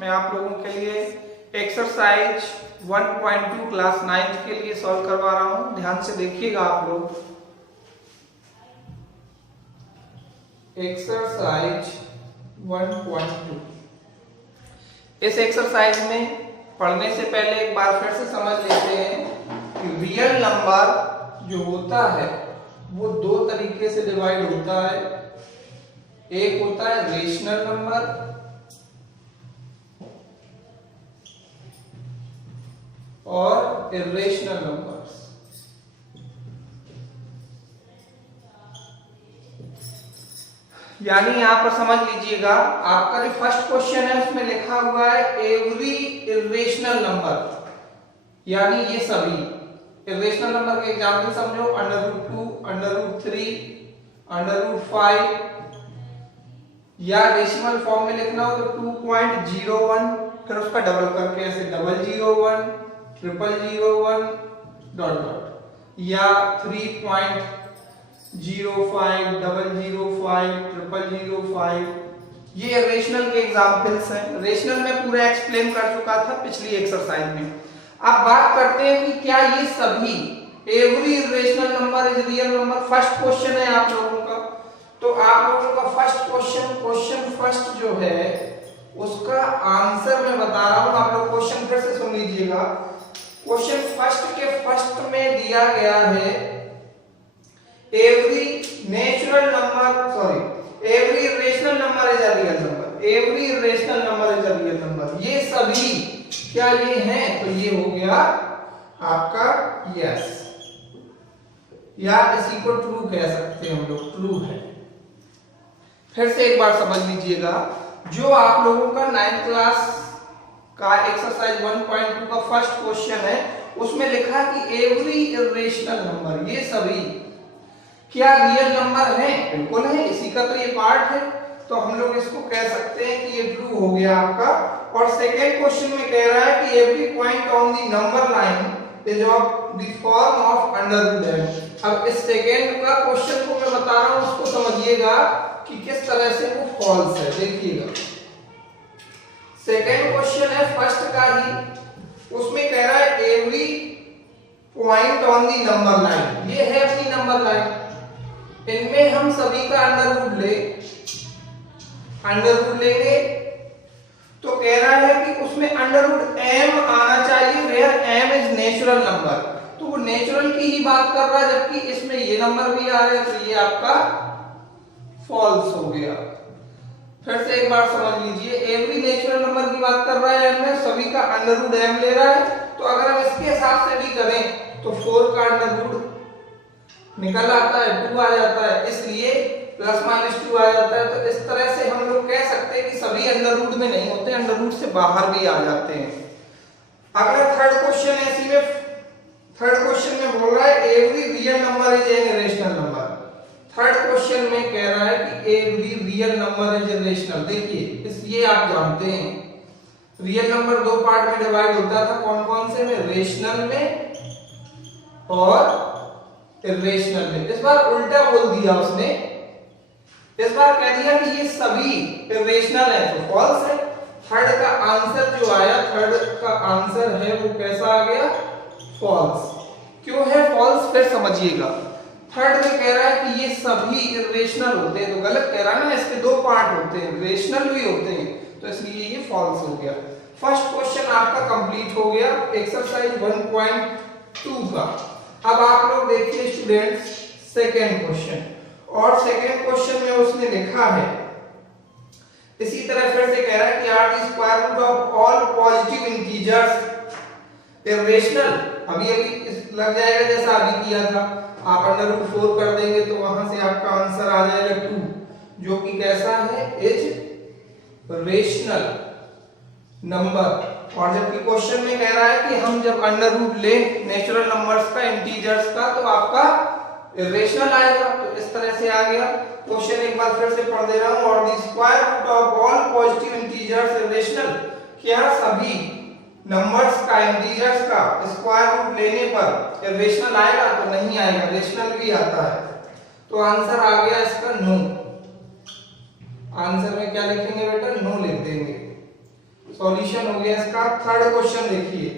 मैं आप लोगों के लिए एक्सरसाइज 1.2 क्लास 9 के लिए सॉल्व करवा रहा हूं। ध्यान से देखिएगा आप लोग। एक्सरसाइज 1.2, इस एक्सरसाइज में पढ़ने से पहले एक बार फिर से समझ लेते हैं कि रियल नंबर जो होता है वो दो तरीके से डिवाइड होता है। एक होता है रेशनल नंबर और इर्रेशनल नंबर्स। यानी यहां पर समझ लीजिएगा, आपका जो फर्स्ट क्वेश्चन है उसमें लिखा हुआ है एवरी इर्रेशनल नंबर, यानी ये सभी इर्रेशनल नंबर के एग्जांपल समझो, √2, √3, √5, या डेसिमल फॉर्म में लिखना हो तो 2.01, फिर उसका डबल करके ऐसे 001, 001, डॉट डॉट, या 3.05, 005, 005। ये रेशनल के एग्जांपल्स हैं। रेशनल में पूरा एक्सप्लेन कर चुका था पिछली एक्सरसाइज में। अब बात करते हैं कि क्या ये सभी every rational number is real number. First question है आप लोगों का, तो आप लोगों का फर्स्ट क्वेश्चन फर्स्ट जो है उसका आंसर मैं बता रहा हूं। आप लोग क्वेश्चन फिर से सुन लीजिएगा। क्वेश्चन फर्स्ट के फर्स्ट में दिया गया है every rational number is a real number. Every rational number is a real number. ये सभी क्या ये हैं? तो ये हो गया आपका यस, या इसी को ट्रू कह सकते हैं हम लोग, ट्रू है। फिर से एक बार समझ लीजिएगा, जो आप लोगों का 9th क्लास का एक्सरसाइज 1.2 का फर्स्ट क्वेश्चन है उसमें लिखा कि एवरी इर्रेशनल नंबर, ये सभी क्या रियल नंबर है? बिल्कुल है, इसी का तो ये पार्ट है। तो हम लोग इसको कह सकते हैं कि ये ट्रू हो गया आपका। और सेकेंड क्वेश्चन में कह रहा है कि every point on the number line is of the form of √m। अब इस सेकेंड का क्वेश्चन को मैं बता रहा हूं, उसको समझिएगा कि किस तरह से वो फॉल्स है। देखिएगा, सेकेंड क्वेश्चन है फर्स्ट का ही, उसमें कह रहा है every point on the number line. ये है अपनी नंबर लाइन, इनमें हम सभी का अंडर रूट लेंगे। तो कह रहा है कि उसमें √m आना चाहिए, where m is natural number. तो वो नेचुरल की ही बात कर रहा है, जबकि इसमें ये नंबर भी आ रहे हैं, तो ये आपका फॉल्स हो गया। फिर से एक बार समझ लीजिए, एवरी नेचुरल नंबर की बात कर रहा है, m सभी का √m ले रहा है। तो अगर हम इसके हिसाब से भी करें तो 4 का √ निकल आता है, 2 आ जाता है, इसलिए ±2 आ जाता है। तो इस तरह से हम लोग कह सकते हैं कि सभी √ में नहीं होते, √ से बाहर भी आ जाते हैं। अगला थर्ड क्वेश्चन है, इसी में थर्ड क्वेश्चन में बोल रहा है every real number is an irrational number. Third question में कह रहा है कि every real number is irrational. देखिए, इसलिए आप जानते हैं रियल नंबर दो पार्ट में डिवाइड होता था, कौन कौन से में? रेशनल में और इर्रेशनल में। इस बार उल्टा बोल दिया उसने, इस बार कह दिया कि ये सभी इर्रेशनल है, तो फॉल्स है। थर्ड का आंसर जो आया, थर्ड का आंसर है वो कैसा आ गया? फॉल्स। क्यों है फॉल्स? फिर समझिएगा। थर्ड में कह रहा है कि ये सभी इर्रेशनल होते हैं, तो गलत कह रहा है ना, इसके दो पार्ट होते हैं, रेशनल भी होते हैं, तो इसलिए ये फॉल्स हो गया। फर्स्ट क्वेश्चन आपका कंप्लीट हो गया एक्सरसाइज 1.2 का। अब आप लोग देखिए स्टूडेंट्स सेकेंड क्वेश्चन, और सेकेंड क्वेश्चन में उसने लिखा है इसी तरह, फिर से कह रहा है कि are the square root of all positive integers irrational. अभी लग जाएगा जैसा अभी किया था, आप √4 कर देंगे तो वहां से आपका आंसर आ जाएगा 2, जो कि कैसा है? Is rational number. और जबकि क्वेश्चन में कह रहा है कि हम जब √ ले नेचुरल नंबर्स का, इंटीजर्स का, तो आपका इरेशनल आएगा। तो इस तरह से आ गया क्वेश्चन। एक बार फिर से पढ़ दे रहा हूं, और the square root of all positive integers irrational. क्या सभी नंबर्स का, इंटीजर्स का स्क्वायर रूट लेने पर इरेशनल आएगा? तो नहीं आएगा, रेशनल भी आता है। तो आंसर आ गया इसका नो। आंसर में क्या लिखेंगे बेटा? नो लिख देंगे। सॉल्यूशन हो गया इसका। थर्ड क्वेश्चन देखिए,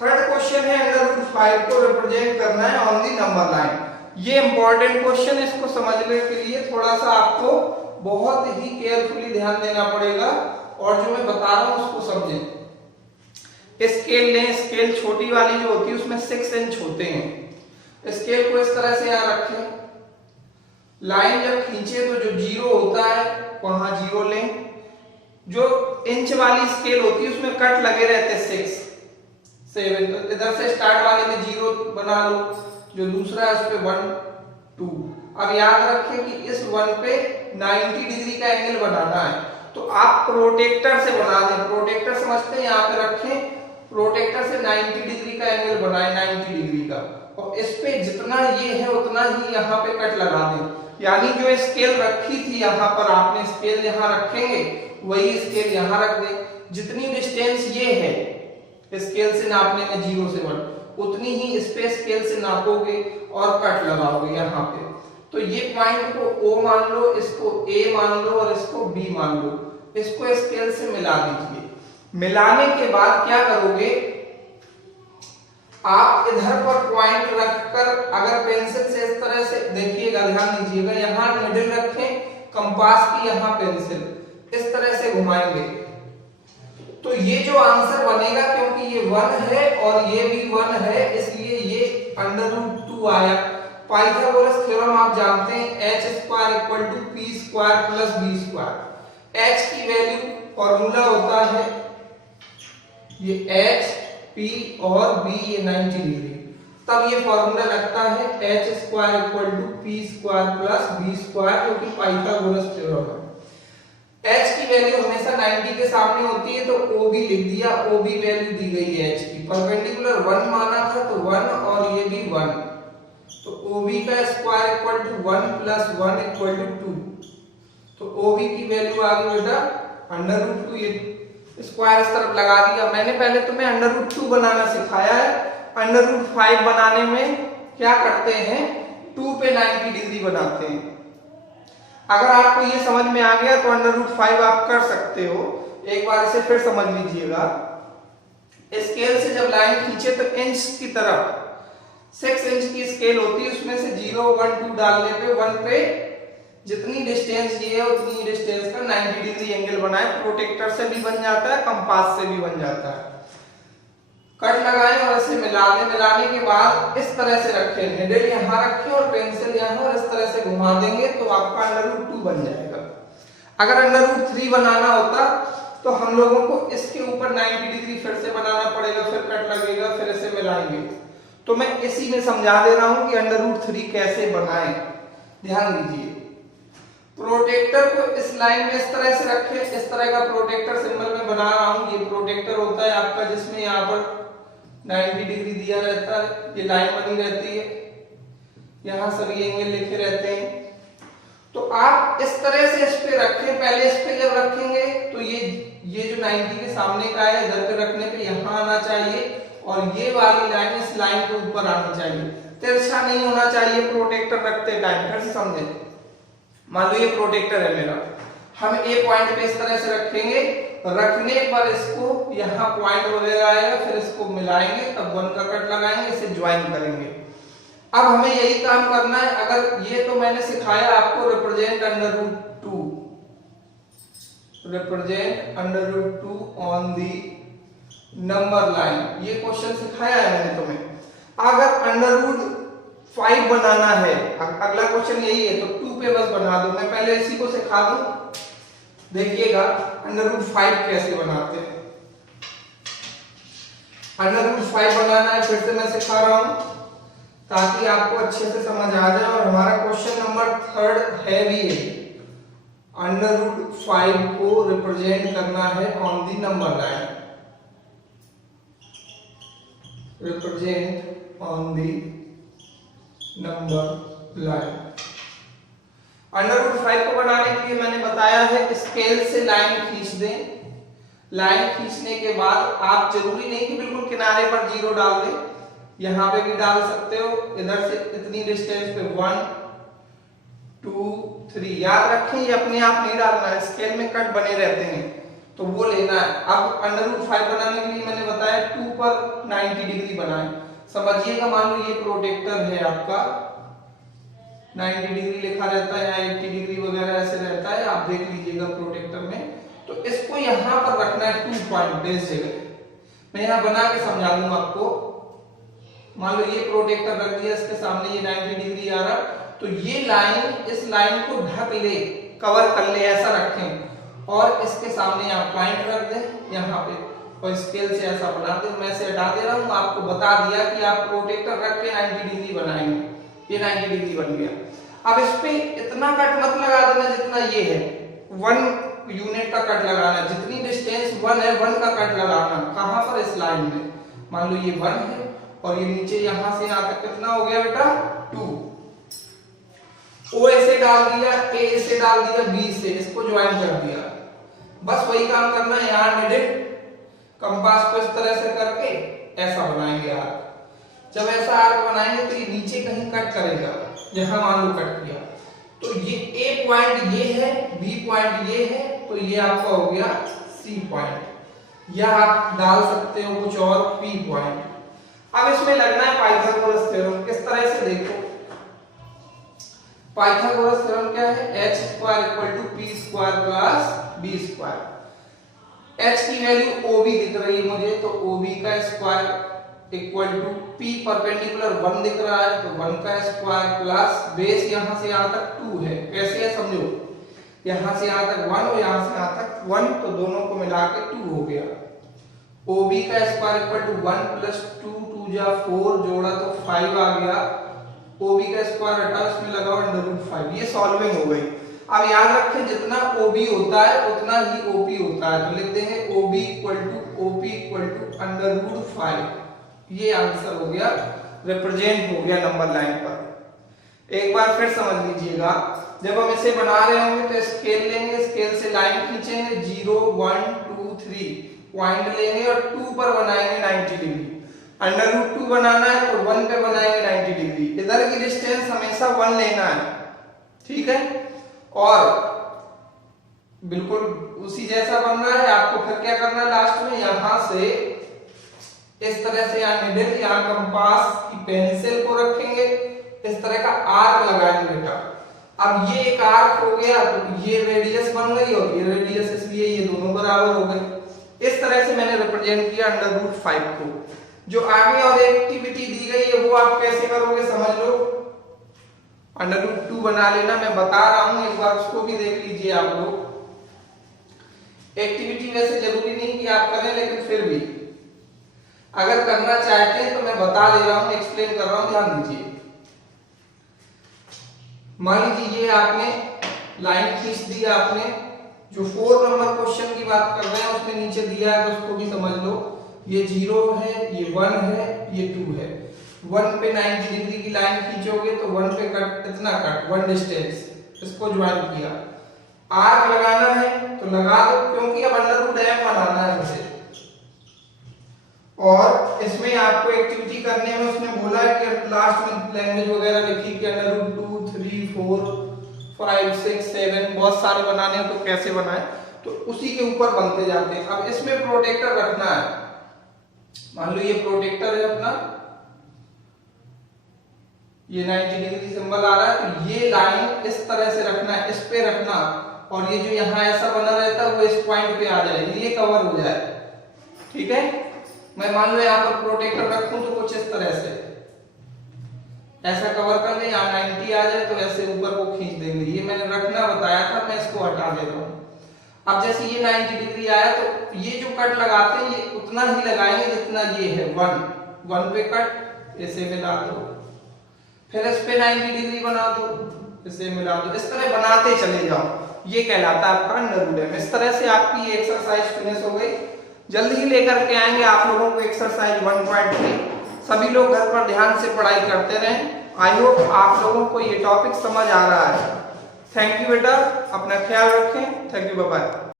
थर्ड क्वेश्चन है √5 को रिप्रेजेंट करना है ऑन दी नंबर लाइन। ये इंपॉर्टेंट क्वेश्चन, इसको समझने के लिए थोड़ा सा आपको बहुत ही केयरफुली ध्यान देना पड़ेगा और जो मैं बता रहा हूं उसको समझें। स्केल लें, स्केल छोटी वाली जो होती है उसमें 6 इंच होते हैं। स्केल को इस तरह से यहां रखें, लाइन जब खींचे तो जो 0 होता है वहां 0 लें। जो इंच वाली स्केल होती है उसमें कट लगे रहते हैं 6 7, तो इधर से स्टार्ट वाले में 0 बना लो, जो दूसरा है उस पे 1 2। अब याद रखें कि इस 1 पे 90 डिग्री का एंगल बनाना है, तो आप प्रोटेक्टर से बना दें। प्रोटेक्टर समझते हैं, यहाँ पे रखें, प्रोटेक्टर से 90 डिग्री का एंगल बनाए, 90 डिग्री का, और इस पे जितना ये है उतना ही यहाँ पे कट लगा दें। यानी जो स्केल रखी थी यहाँ पर, आपने स्केल यहाँ रखेंगे, वही स्केल यहाँ रख दें। जितनी डिस्टेंस ये है स्केल से नापने में 0 से 1, उतनी ही इस पे स्केल से नापोगे और कट लगाओगे यहाँ पे। तो ये पॉइंट को O मान लो, इसको A मान लो और इसको B मान लो। इसको स्केल से मिला दीजिए। मिलाने के बाद क्या करोगे, आप इधर पर पॉइंट रखकर अगर पेंसिल से इस तरह से देखिएगा, ध्यान दीजिएगा, यहाँ मिडिल रखें, कंपास की यहाँ पेंसिल इस तरह से घुमाएंगे, तो ये जो आंसर बनेगा, क्योंकि ये 1 है और ये भी 1 है, इसलिए ये √2 आया। पाइथागोरस थ्योरम आप जानते हैं, h² = p² + b²। h की वैल्यू फॉर्मूला होता है ये h, p और b, ये 90 डिग्री, तब ये फॉर्मूला लगता है h² = p² + b², जो कि पाइथागोरस थ्योरम है। h की वैल्यू हमेशा 90 के सामने होती है, तो OB लिख दिया, OB वैल्यू दी गई है h की। परपेंडिकुलर 1 माना था तो 1 और ये भी 1, तो OB का स्क्वायर = 1 + 1 = 2, तो OB की वैल्यू आ गई बेटा √2। ये स्क्वायर इस तरफ लगा दिया। मैंने पहले तुम्हें √2 बनाना सिखाया है, √5 बनाने में क्या करते हैं, 2 पे 90 डिग्री बनाते हैं। अगर आपको ये समझ में आ गया तो √5 आप कर सकते हो। एक बार इसे फिर समझ लीजिएगा। स्केल से जब लाइन खींचे तो इंच की तरफ 6 इंच की स्केल होती है, उसमें से 0 1 2 डालने पे 1 पे जितनी डिस्टेंस ये है उतनी डिस्टेंस का 90 डिग्री एंगल बनाए। प्रोटेक्टर से भी बन जाता है, कंपास से भी बन जाता है। कट लगाएं और इसे मिला दें। मिलाने के बाद इस तरह से रखें, निडल यहाँ रखें और पेंसिल यहाँ, और इस तरह से घुमा देंगे तो आपका √2 बन जाएगा। अगर √3 बनाना होता तो हम लोगों को इसके ऊपर 90 डिग्री फिर से बनाना पड़ेगा, फिर कट लगेगा, फिर इसे मिलाएंगे। तो मैं इसी में समझा दे रहा हूं कि √3 कैसे बनाएं। ध्यान दीजिए, प्रोटेक्टर को इस लाइन में इस तरह से रखें। इस तरह का प्रोटेक्टर सिंबल में बना रहा हूं। ये प्रोटेक्टर होता है आपका, जिसमें यहाँ पर 90 डिग्री दिया रहता है, ये लाइन बनी रहती है, यहाँ सभी एंगल लिखे रहते हैं। तो आप इस तरह से इस पे रखें। पहले इस पे जब रखेंगे तो ये जो 90 के सामने का है, इधर पे रखने पे यहाँ आना चाहिए, और ये वाली लाइन इस लाइन के ऊपर आनी चाहिए। तिरछा नहीं होना चाहिए प्रोटेक्टर रखते टाइम। फिर से समझे, मान लो ये प्रोटेक्टर है मेरा, हम ए पॉइंट पे इस तरह से रखेंगे, रखने पर इसको यहाँ पॉइंट वगैरह आएगा, फिर इसको मिलाएंगे, तब 1 का कट लगाएंगे, इसे ज्वाइन करेंगे। अब हमें यही काम करना है। अगर ये तो मैंने सिखाया आपको represent √2, represent √2 on the number line, ये क्वेश्चन सिखाया है मैंने तुम्हें। अगर √5 बनाना है, अगला क्वेश्चन यही है, तो 2 पे बस बना दो। मैं पहले इसी को सिखा दूं, देखिएगा √5 कैसे बनाते हैं। √5 बनाना है, फिर से मैं सिखा रहा हूं ताकि आपको अच्छे से समझ आ जाए। और हमारा क्वेश्चन नंबर 3 है भी है, √5 को रिप्रेजेंट करना है on the number line, represent on the number line. √5 को बनाने के लिए मैंने बताया है, स्केल से लाइन खींच दें। लाइन खींचने के बाद आप जरूरी नहीं कि बिल्कुल किनारे पर 0 डाल दें, यहां पे भी डाल सकते हो। इधर से इतनी डिस्टेंस पे 1 2 3, याद रखें ये अपने आप नहीं डालना है, स्केल में कट बने रहते हैं। तो वो लेना है। अब √5 बनाने के लिए मैंने बताया 2 पर 90 डिग्री बनाए। समझिएगा, मान लो ये प्रोटेक्टर है आपका, 90 डिग्री लिखा रहता है या 80 डिग्री वगैरह ऐसे रहता है, आप देख लीजिएगा प्रोटेक्टर में। तो इसको यहाँ पर रखना है 2 पॉइंट बेस जगह। मैं यहाँ बना के समझा दूंगा आपको। मान लो ये प्रोटेक्टर रख दिया, इसके सामने ये 90 डिग्री आ रहा, तो ये लाइन इस लाइन को ढक ले, कवर कर ले, ऐसा रखें और इसके सामने यहाँ पॉइंट रख दें यहाँ पे और स्केल से ऐसा बना दें। मैं से हटा दे रहा हूँ, आपको बता दिया कि आप प्रोटेक्टर रख के 90 डिग्री बनाएंगे। ये 90 डिग्री बन गया। अब इस पे इतना कट मत लगा देना जितना ये है, 1 यूनिट का कट लगाना, जितनी डिस्टेंस 1 है 1 का कट लगाना। कहां पर? इस लाइन में। मान लो ये 1 है और ये नीचे यहां से यहां तक कितना हो गया बेटा? 2। ओ ऐसे डाल दिया, ए ऐसे डाल दिया, बी से इसको ज्वाइन कर दिया। बस वही काम करना है। यहां मिडिल कंपास को इस तरह से करके ऐसा बनाएंगे आर्क। जब ऐसा आर्क बनाएंगे तो ये नीचे कहीं कट करेगा, जहां मान लो कट किया। तो ये ए पॉइंट ये है, बी पॉइंट ये है, तो ये आपका हो गया सी पॉइंट। या आप डाल सकते हो कुछ और, पी पॉइंट। अब इसमें लगना है पाइथागोरस थ्योरम। किस तरह से देखो, पाइथागोरस थ्योरम क्या है? h² = p² + b²। h की वैल्यू OB दिख रही है मुझे, तो OB का square equal to P perpendicular 1 दिख रहा है, तो 1 का स्क्वायर प्लस बेस यहां से यहां तक 2 है। कैसे है समझो, यहां से यहां तक 1 और यहां से यहां तक 1, तो दोनों को मिला के 2 हो गया। OB का स्क्वायर इक्वल टू 1 + 2 2 जा 4, जोड़ा तो 5 आ गया। OB का स्क्वायर हटा, उसमें लगाओ √5। ये सॉल्विंग हो गई। अब याद रखें, जितना OB होता है उतना ही OP होता है, तो लिख देंगे OB = OP = √5। ये आंसर हो गया, रिप्रेजेंट हो गया नंबर लाइन पर। एक बार फिर समझ लीजिएगा, जब हम इसे बना रहे होंगे तो स्केल लेंगे, स्केल से लाइन खींचेंगे, 0 1 2 3 पॉइंट लेंगे और 2 पर बनाएंगे 90 डिग्री। √2 बनाना है तो 1 पे बनाएंगे 90 डिग्री। इधर की डिस्टेंस हमेशा 1 लेना है, ठीक है। और बिल्कुल उसी जैसा बन रहा है। आपको फिर क्या करना है, लास्ट में यहां से इस तरह से यहाँ मिडिल, यहाँ कंपास की पेंसिल को रखेंगे, इस तरह का आर्क लगाएंगे बेटा। अब ये एक आर्क हो गया, तो ये रेडियस बन गई और ये रेडियस, इसलिए ये दोनों बराबर हो गए। इस तरह से मैंने रिप्रेजेंट किया √5 को। जो आगे और एक्टिविटी दी गई है वो आप कैसे करोगे समझ लो। √2 बना लेना, मैं बता रहा हूं, एक बार उसको भी देख लीजिए आप लोग। एक्टिविटी वैसे जरूरी नहीं कि आप करें, लेकिन फिर भी अगर करना चाहते हैं तो मैं बता दे रहा हूं, एक्सप्लेन कर रहा हूं, ध्यान दीजिए। मान लीजिए ये आपने लाइन खींच दी, आपने जो 4 नंबर क्वेश्चन की बात कर रहे हैं उसमें नीचे दिया है, तो उसको भी समझ लो। ये 0 है, ये 1 है, ये 2 है। 1 पे 90 डिग्री की लाइन खींचोगे तो 1 पे कट, इतना कट 1 डिस्टेंस, इसको ज्वाइन किया। आर्क लगाना है तो लगा दो, क्योंकि अब √m बनाना है मुझे। और इसमें आपको एक्टिविटी करने में उसने बोला है कि लास्ट में लैंग्वेज वगैरह लिखी कि √2 3 4 5 6 7 बहुत सारे बनाने हैं, तो कैसे बनाए, तो उसी के ऊपर बनते जाते हैं। अब इसमें प्रोटेक्टर रखना है। मान लो ये प्रोटेक्टर है अपना, ये 90 डिग्री सिंबल आ रहा है, तो ये लाइन इस तरह से रखना है, इस पे रखना, और ये जो यहाँ ऐसा बना रहता है वो इस पॉइंट पे आ जाए, ये कवर हो जाए, ठीक है। मैं मान लो यहाँ पर प्रोटेक्टर रखूं तो कुछ इस तरह से ऐसा कवर कर ले, यहाँ 90 आ जाए तो ऐसे ऊपर को खींच देंगे। ये मैंने रखना बताया था, मैं इसको हटा देता हूँ। अब जैसे ये 90 डिग्री आया तो ये जो कट लगाते हैं ये उतना ही लगाएंगे जितना ये है 1 पे कट, इसे मिला दो, फिर इस पे 90 डिग्री बना दो, इसे मिला दो, इस तरह बनाते चले जाओ। ये कहलाता है आपका √m। इस तरह से आपकी ये एक्सरसाइज फिनिश हो गई। जल्दी ही लेकर के आएंगे आप लोगों को एक्सरसाइज 1.3। सभी लोग घर पर ध्यान से पढ़ाई करते रहें। आई होप आप लोगों को ये टॉपिक समझ आ रहा है। थैंक यू बेटा, अपना ख्याल रखें। Thank you, bye bye.